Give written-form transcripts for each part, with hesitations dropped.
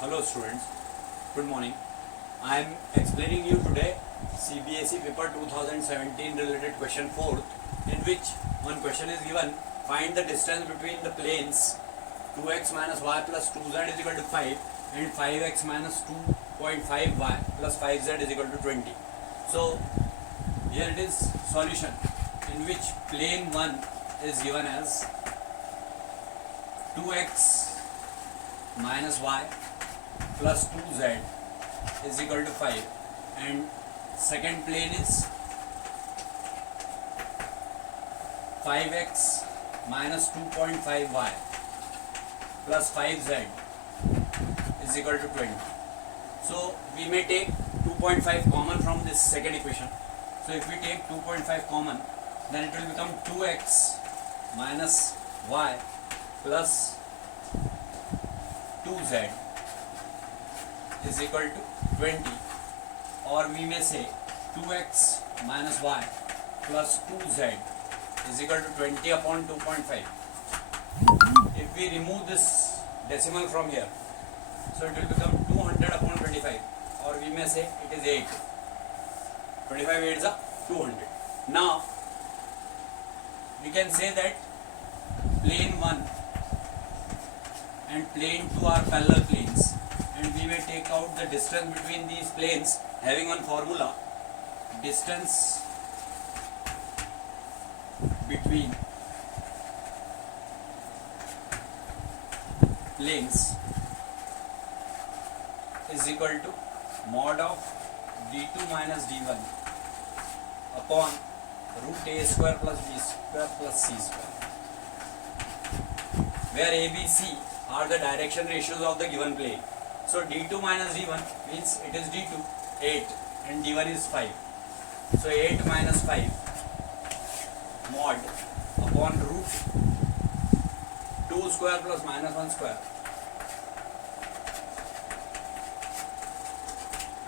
Hello students, good morning. I am explaining you today CBSE paper 2017 related question 4, in which one question is given: find the distance between the planes 2x minus y plus 2z is equal to 5 and 5x minus 2.5y plus 5z is equal to 20. So here it is solution, in which plane 1 is given as 2x minus y plus 2z is equal to 5, and second plane is 5x minus 2.5y plus 5z is equal to 20. So we may take 2.5 common from this second equation. So if we take 2.5 common, then it will become 2x minus y plus 2z is equal to 20, or we may say 2x minus y plus 2z is equal to 20 upon 2.5. If we remove this decimal from here, so it will become 200 upon 25, or we may say it is 8. 25 8s are 200. Now we can say that plane 1 and plane 2 are parallel planes, and we may take out the distance between these planes having one formula: distance between planes is equal to mod of d2 minus d1 upon root a square plus b square plus c square, where a, b, c are the direction ratios of the given plane. So d2 minus d1 means it is d2, 8, and d1 is 5. So 8 minus 5 mod upon root 2 square plus minus 1 square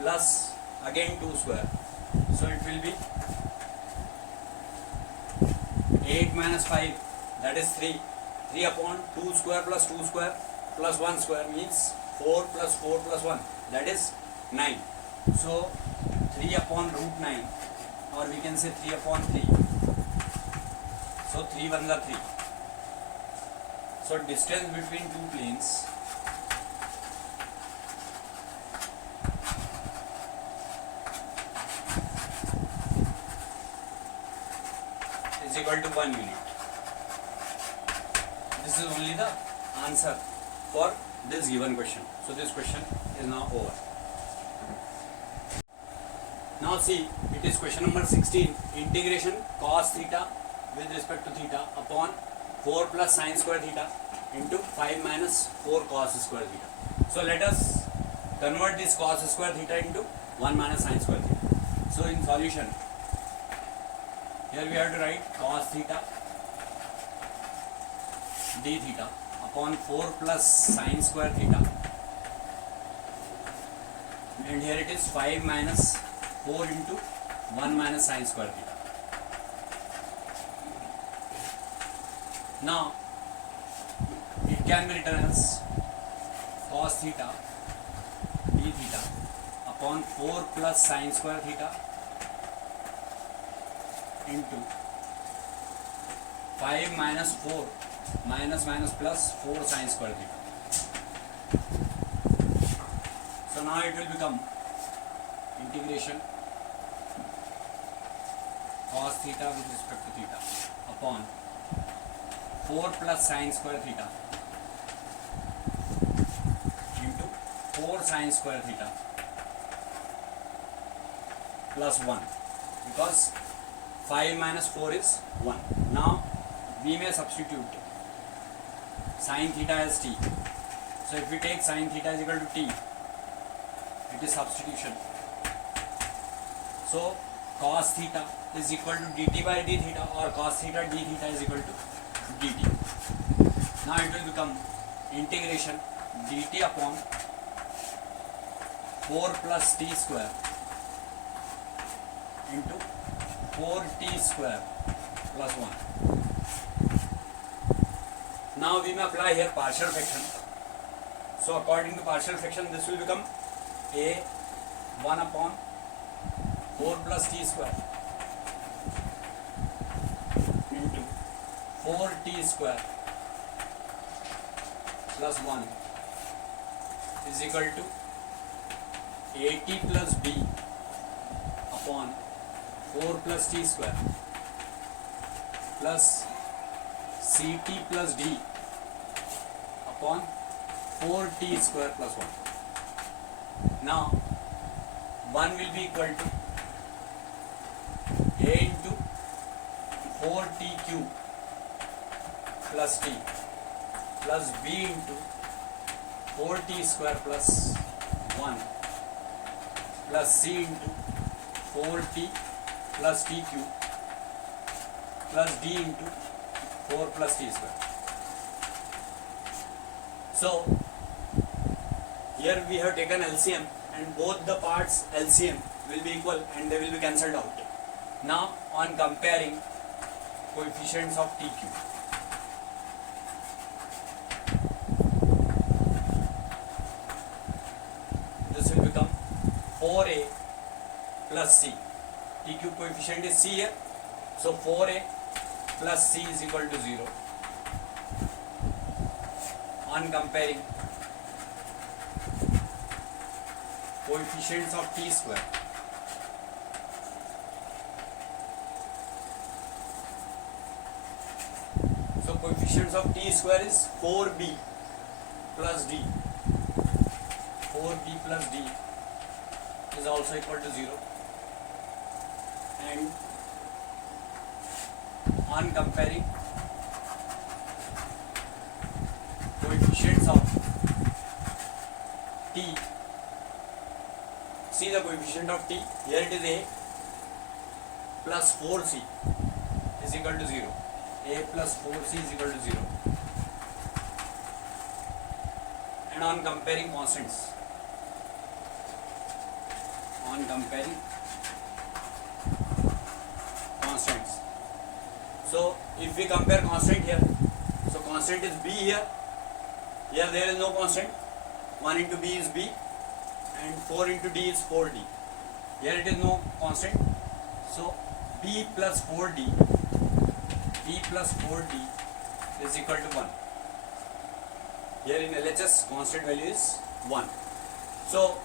plus again 2 square. So it will be 8 minus 5, that is 3. 3 upon 2 square plus 2 square plus 1 square means 4 plus 4 plus 1, that is 9. So 3 upon root 9, or we can say 3 upon 3. So 3 1s are 3. So distance between two planes is equal to 1 unit. This is only the answer for this given question. So this question is now over. Now see, it is question number 16. Integration cos theta with respect to theta upon 4 plus sine square theta into 5 minus 4 cos square theta. So let us convert this cos square theta into 1 minus sine square theta. So in solution, here we have to write cos theta d theta upon 4 plus sine square theta, and here it is 5 minus 4 into 1 minus sine square theta. Now it can be written as cos theta d theta upon 4 plus sine square theta into 5 minus 4 minus minus plus 4 sine square theta. So now it will become integration cos theta with respect to theta upon 4 plus sine square theta into 4 sine square theta plus 1, because 5 minus 4 is 1. Now we may substitute sin theta as t. So if we take sin theta is equal to t, it is substitution. So cos theta is equal to dt by d theta, or cos theta d theta is equal to dt. Now it will become integration dt upon 4 plus t square into 4t square plus 1. Now we may apply here partial fraction. So according to partial fraction, this will become a 1 upon 4 plus t square into 4t square plus 1 is equal to at plus b upon 4 plus t square plus ct plus d upon 4t square plus 1. Now 1 will be equal to a into 4t cube plus t plus b into 4t square plus 1 plus c into 4t plus t cube plus d into 4 plus t square. So here we have taken LCM and both the parts LCM will be equal and they will be cancelled out. Now on comparing coefficients of t cube, this will become 4a plus c. T cube coefficient is c here, so 4a plus c is equal to 0. On comparing coefficients of t square, so coefficients of t square is 4b plus d. 4b plus d is also equal to 0. And on comparing coefficients of t, see the coefficient of t, here it is a plus 4c is equal to 0. A plus 4c is equal to 0. And on comparing constants, so if we compare constant here, so constant is b here there is no constant, 1 into b is b and 4 into d is 4d. Here it is no constant, so b plus 4d is equal to 1. Here in LHS constant value is 1. So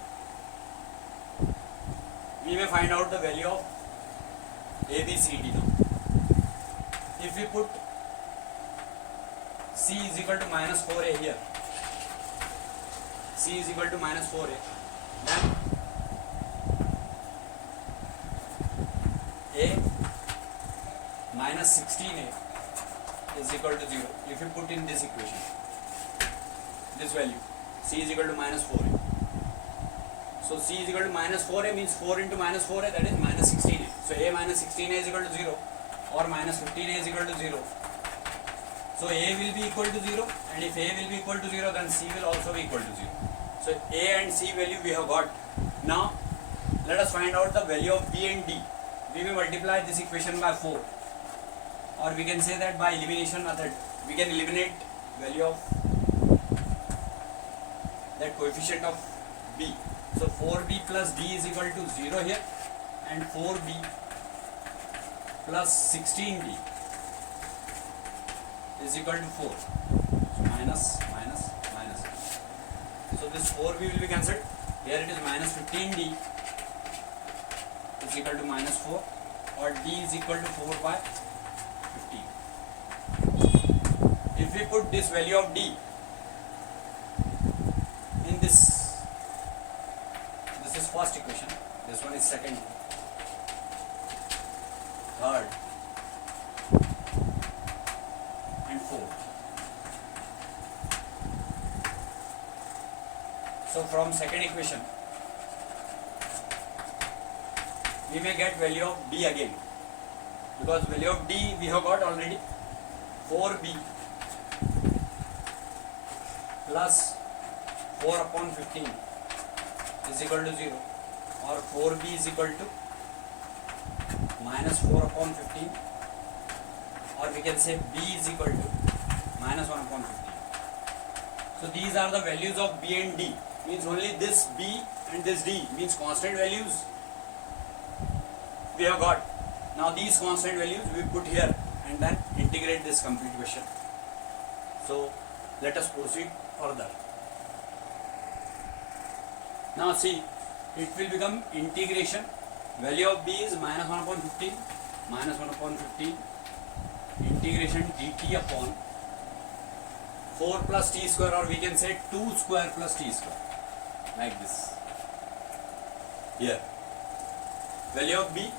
we may find out the value of a, b, c, d now. If we put c is equal to minus 4a here, c is equal to minus 4a, then a minus 16a is equal to 0. If you put in this equation, this value, c is equal to minus 4a. So c is equal to minus 4a means 4 into minus 4a, that is minus 16a. So a minus 16a is equal to 0 or minus 15a is equal to 0. So a will be equal to 0, and if a will be equal to 0, then c will also be equal to 0. So a and c value we have got. Now let us find out the value of b and d. We may multiply this equation by 4, or we can say that by elimination method we can eliminate value of that coefficient of b. So 4b plus d is equal to 0 here, and 4b plus 16d is equal to 4. So minus. So this 4b will be cancelled. Here it is minus 15d is equal to minus 4, or d is equal to 4 by 15. If we put this value of d in this is first equation, this one is second, third and fourth. So from second equation we may get value of d again, because value of d we have got already. 4b plus 4 upon 15 is equal to 0, or 4b is equal to minus 4 upon 15, or we can say b is equal to minus 1 upon 15. So these are the values of b and d, means only this b and this d means constant values we have got. Now these constant values we put here and then integrate this complete question. So let us proceed further. Now see, it will become integration. Value of b is minus 1 upon 15, minus 1 upon 15, integration dt upon 4 plus t square, or we can say 2 square plus t square, like this. Here, value of b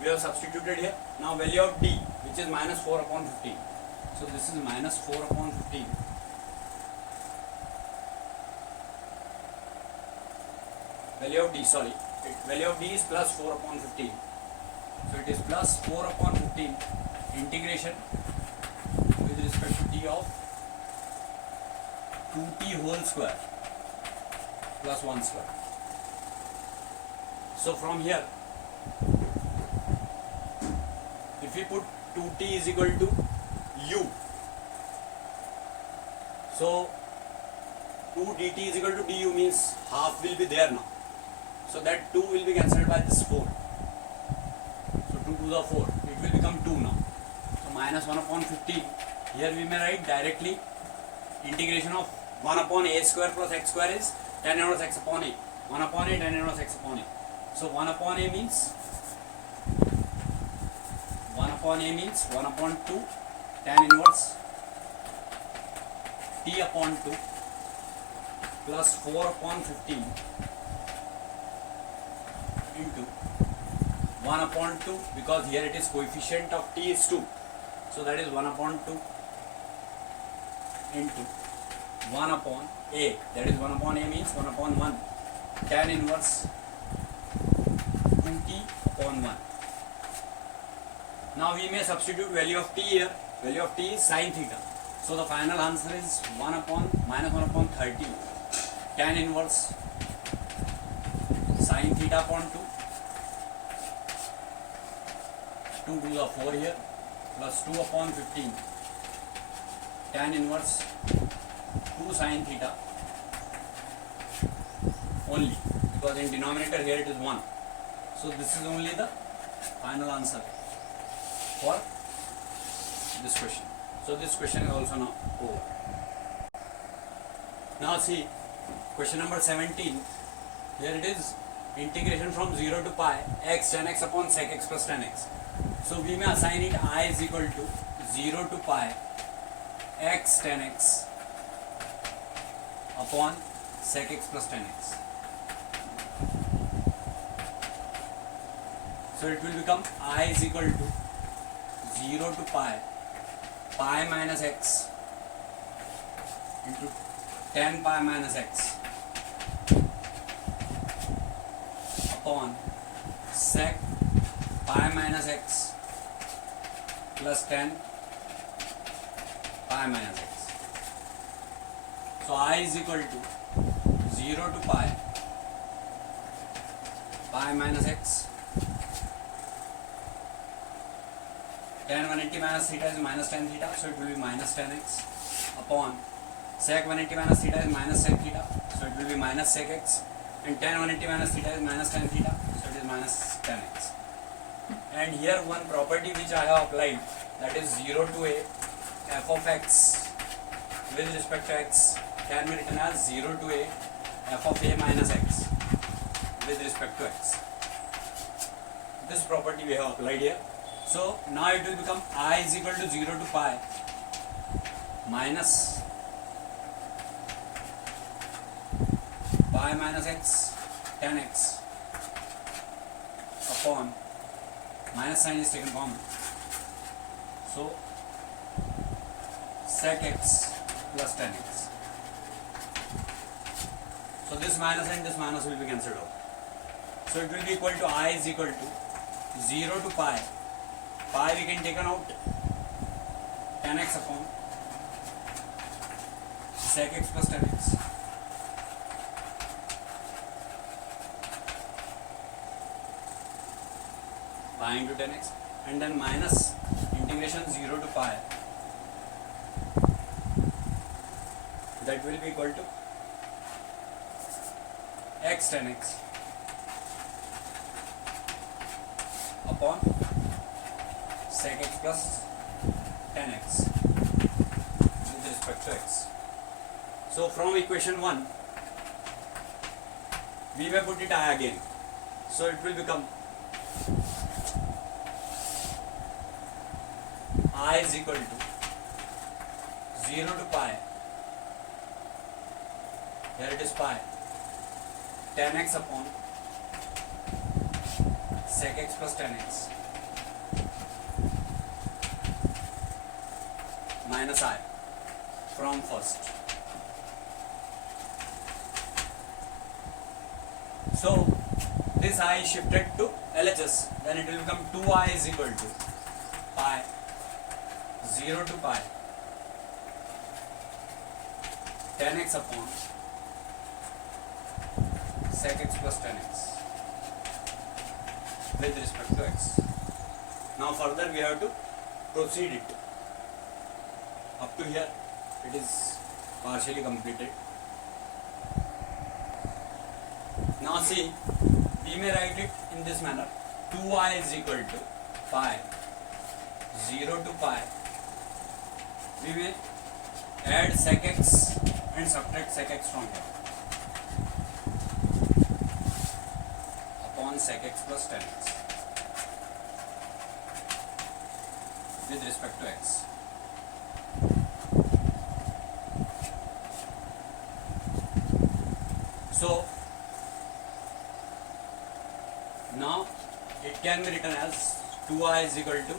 we have substituted here. Now value of d, which is minus 4 upon 15. So this is minus 4 upon 15. Value of d, sorry, value of d is plus 4 upon 15. So it is plus 4 upon 15 integration with respect to t of 2t whole square plus 1 square. So from here, if we put 2t is equal to u, so 2 dt is equal to du means half will be there now. So that 2 will be cancelled by this 4. So 2 to the 4, it will become 2 now. So minus 1 upon 15. Here we may write directly integration of 1 upon a square plus x square is tan inverse x upon a. 1 upon a tan inverse x upon a. So 1 upon a means 1 upon 2 tan inverse t upon 2 plus 4 upon 15 into 1 upon 2, because here it is coefficient of t is 2. So that is 1 upon 2 into 1 upon a, that is 1 upon a means 1 upon 1 tan inverse 2t upon 1. Now we may substitute value of t here. Value of t is sin theta. So the final answer is 1 upon minus 1 upon 30 tan inverse sin theta upon 2, 2 to the 4 here, plus 2 upon 15 tan inverse 2 sin theta only, because in denominator here it is 1. So this is only the final answer for this question. So this question is also now over. Now see, question number 17. Here it is integration from 0 to pi x tan x upon sec x plus tan x. So we may assign it I is equal to 0 to pi x tan x upon sec x plus tan x. So it will become I is equal to 0 to pi minus x into tan pi minus x upon sec pi minus x plus tan pi minus x. So I is equal to 0 to pi minus x, tan 180 minus theta is minus tan theta, so it will be minus tan x upon sec 180 minus theta is minus sec theta, so it will be minus sec x, and tan 180 minus theta is minus tan theta, so it is minus tan x. And here one property which I have applied, that is 0 to a f of x with respect to x can be written as 0 to a f of a minus x with respect to x. This property we have applied here. So now it will become I is equal to 0 to pi minus pi minus x tan x upon minus sign is taken common. So sec x plus tan x. So this minus and this minus will be cancelled out. So it will be equal to I is equal to 0 to pi. Pi we can take out tan x upon sec x plus tan x. Pi into tan x, and then minus integration 0 to pi that will be equal to x tan x upon sec x plus tan x with respect to x. So from equation 1 we may put it I again, so it will become I is equal to 0 to pi, here it is pi, tan x upon sec x plus tan x minus I from first. So this I is shifted to LHS, then it will become 2I is equal to pi 0 to pi tan x upon sec x plus tan x with respect to x. Now further we have to proceed it. Up to here it is partially completed. Now see, we may write it in this manner: 2I is equal to pi 0 to pi. We may add sec x and subtract sec x from here upon sec x plus tan x with respect to x. So now it can be written as 2I is equal to,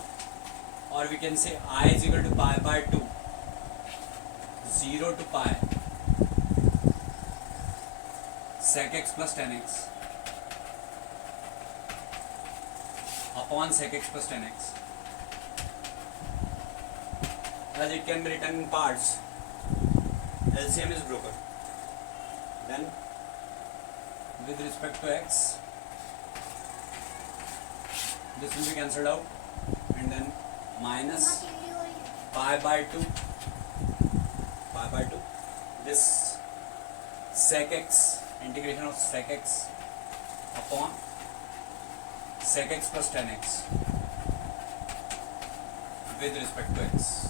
or we can say I is equal to pi by 2 0 to pi sec x plus tan x upon sec x plus tan x, as it can be written in parts. LCM is broken. Then with respect to x, this will be cancelled out, and then minus pi by 2 this sec x, integration of sec x upon sec x plus tan x with respect to x.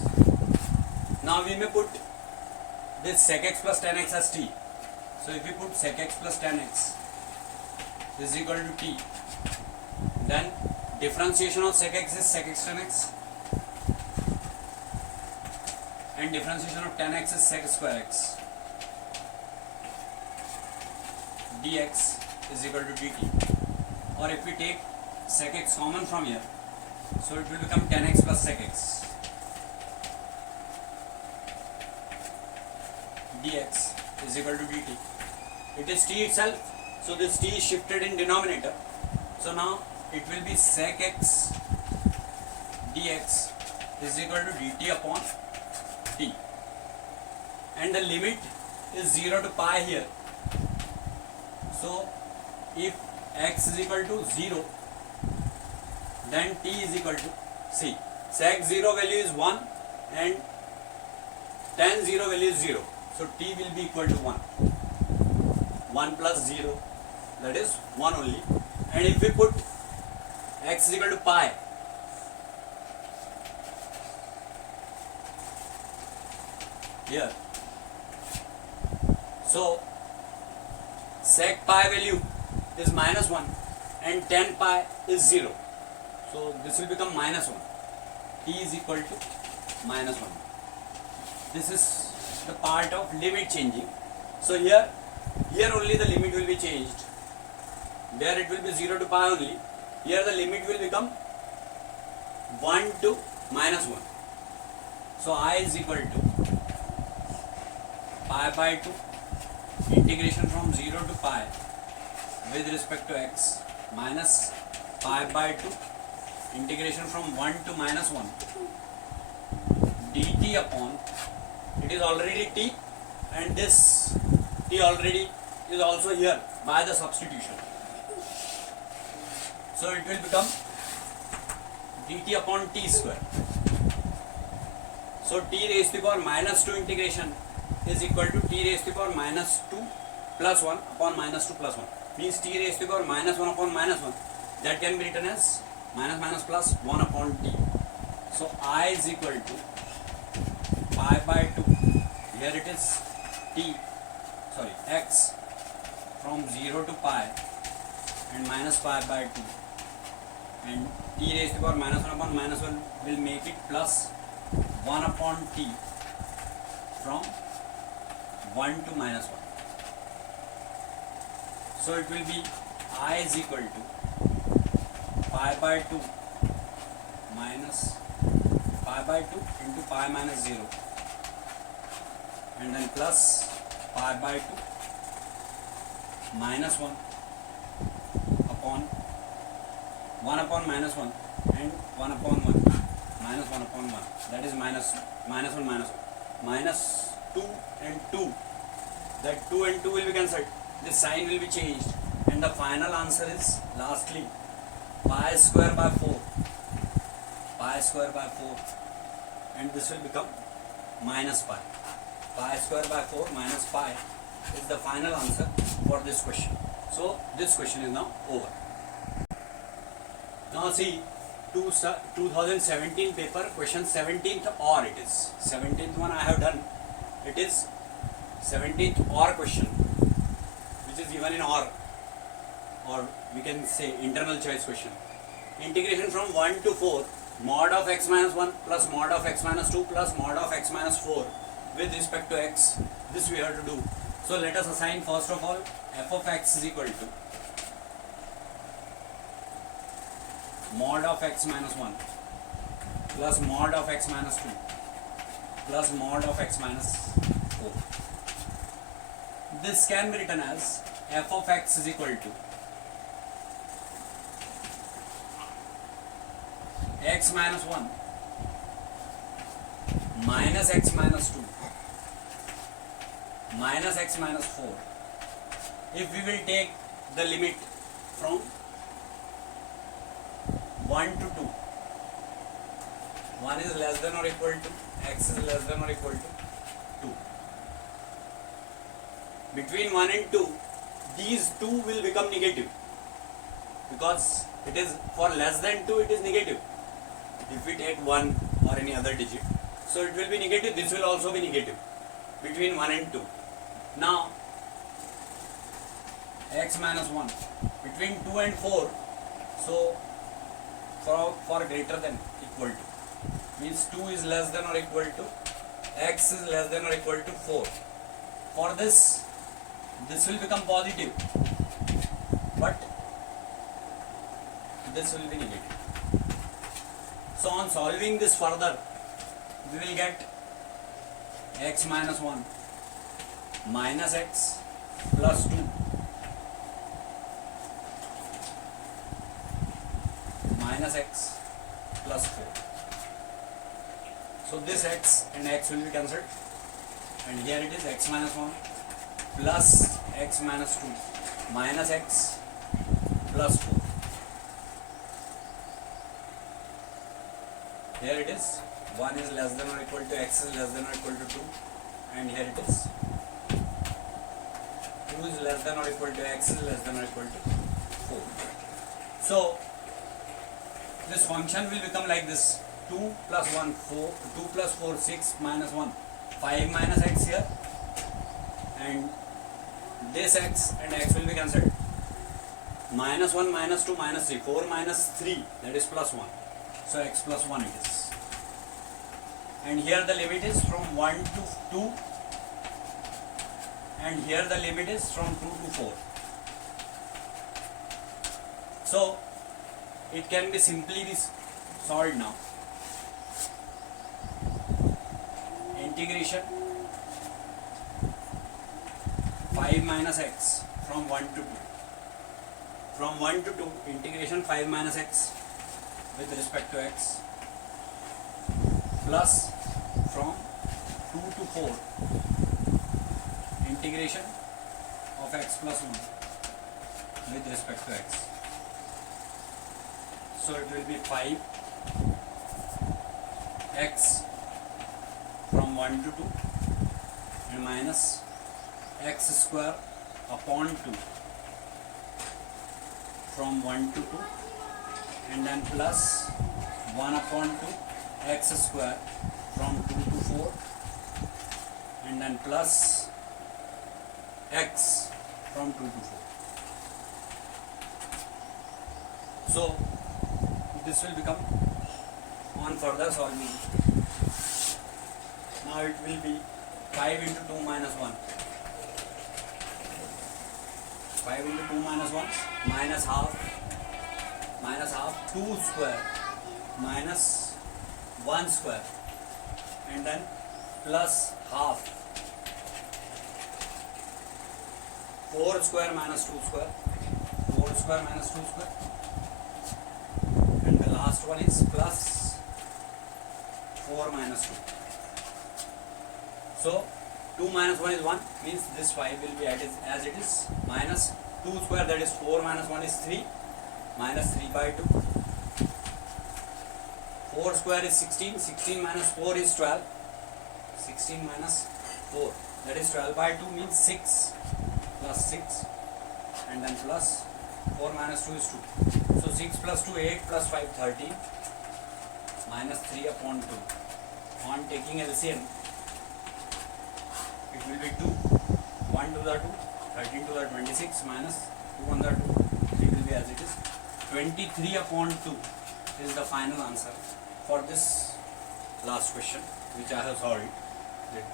Now we may put this sec x plus tan x as t. So if we put sec x plus tan x is equal to t, then differentiation of sec x is sec x tan x, and differentiation of tan x is sec square x. Dx is equal to dt, or if we take sec x common from here, so it will become tan x plus sec x. Dx is equal to dt. It is t itself, so this t is shifted in denominator. So now it will be sec x dx is equal to dt upon t, and the limit is 0 to pi here. So if x is equal to 0, then t is equal to, see, sec 0 value is 1 and tan 0 value is 0. So t will be equal to 1. 1 plus 0, that is 1 only. And if we put x is equal to pi, here, so sec pi value is minus 1 and tan pi is 0. So this will become minus 1. T is equal to minus 1. This is the part of limit changing. So here only the limit will be changed. There it will be 0 to pi only. Here the limit will become 1 to minus 1. So I is equal to pi by 2 integration from 0 to pi with respect to x minus pi by 2 integration from 1 to minus 1 dt upon, it is already t, and this t already is also here by the substitution. So it will become dt upon t square. So t raised to the power minus 2 integration is equal to t raised to the power minus 2 plus 1 upon minus 2 plus 1, means t raised to the power minus 1 upon minus 1, that can be written as minus minus plus 1 upon t. So I is equal to pi by 2, here it is x from 0 to pi and minus pi by 2, and t raised to the power minus 1 upon minus 1 will make it plus 1 upon t from 1 to minus 1. So it will be I is equal to pi by 2 minus pi by 2 into pi minus 0, and then plus pi by 2 minus 1 upon 1 upon minus 1 and 1 upon 1 minus 1 upon 1, that is minus 1 minus 2 and 2, that 2 and 2 will be cancelled, the sign will be changed, and the final answer is lastly pi square by 4, and this will become minus pi. Pi square by 4 minus pi is the final answer for this question. So this question is now over. Now see, 2017 paper question 17th or, it is 17th one I have done, it is 17th or question, which is given in or we can say internal choice question. Integration from 1 to 4 mod of x minus 1 plus mod of x minus 2 plus mod of x minus 4 with respect to x, this we have to do. So let us assign first of all f of x is equal to mod of x minus 1 plus mod of x minus 2 plus mod of x minus 4. This can be written as f of x is equal to x minus 1 minus x minus 2 minus x minus 4. If we will take the limit from 1 to 2, 1 is less than or equal to, x is less than or equal to 2. Between 1 and 2, these 2 will become negative, because it is for less than 2 it is negative. If we take 1 or any other digit, so it will be negative, this will also be negative between 1 and 2. Now x minus 1 between 2 and 4, so for greater than equal to, means 2 is less than or equal to, x is less than or equal to 4. For this will become positive, but this will be negative. So on solving this further, we will get x minus 1 minus x plus 2 minus x plus 4. So this x and x will be cancelled, and here it is x minus 1 plus x minus 2 minus x plus 4. Here it is 1 is less than or equal to, x is less than or equal to 2, and here it is 2 is less than or equal to, x is less than or equal to 4. So this function will become like this: 2 plus 1 4, 2 plus 4 6 minus 1 5 minus x here, and this x and x will be cancelled. Minus 1 minus 2 minus 3, 4 minus 3, that is plus 1. So x plus 1 it is. And here the limit is from 1 to 2, and here the limit is from 2 to 4. So it can be simply solved now. Integration 5 minus x from 1 to 2. From 1 to 2, integration 5 minus x with respect to x, plus from 2 to 4, integration of x plus 1 with respect to x. So it will be 5 x from 1 to 2 and minus x square upon 2 from 1 to 2, and then plus 1 upon 2 x square from 2 to 4, and then plus x from 2 to 4. So this will become, on further solving, now it will be 5 into 2 minus 1. 5 into 2 minus 1 minus half 2 square minus 1 square, and then plus half 4 square minus 2 square, 4 square minus 2 square, and the last one is plus 4 minus 2. So 2 minus 1 is 1, means this 5 will be added as it is, minus 2 square, that is 4 minus 1 is 3, minus 3 by 2. 4 square is 16, 16 minus 4 is 12, 16 minus 4, that is 12 by 2, means 6, plus 6, and then plus 4 minus 2 is 2. So 6 plus 2, 8 plus 5, 13, minus 3 upon 2. On taking LCM, it will be 2, 1 to the 2, 13 to the 26, minus 2 on the 2, it will be as it is. 23 upon 2 is the final answer for this last question which I have solved.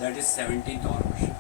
That is 17th hour question.